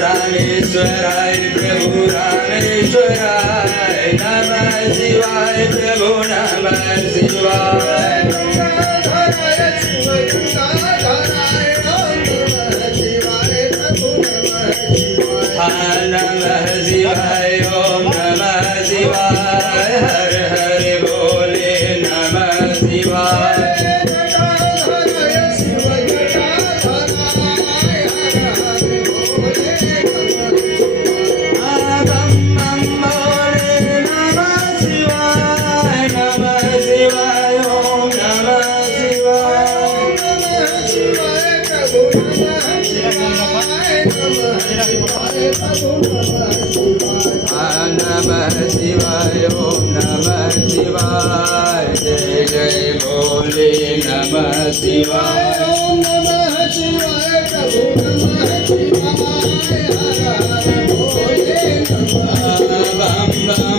रामेश्वराय प्रभु रामेश्वराय नमः शिवाय प्रभु नमः शिवाय नमः शिवाय ओम नमः शिवाय हर हर बोले नमः शिवाय नमः शिवाय ओम नमः शिवाय जय जय भोले नमः शिवाय ओम नमः शिवाय प्रभु नमः शिवाय हर हर भोले नमः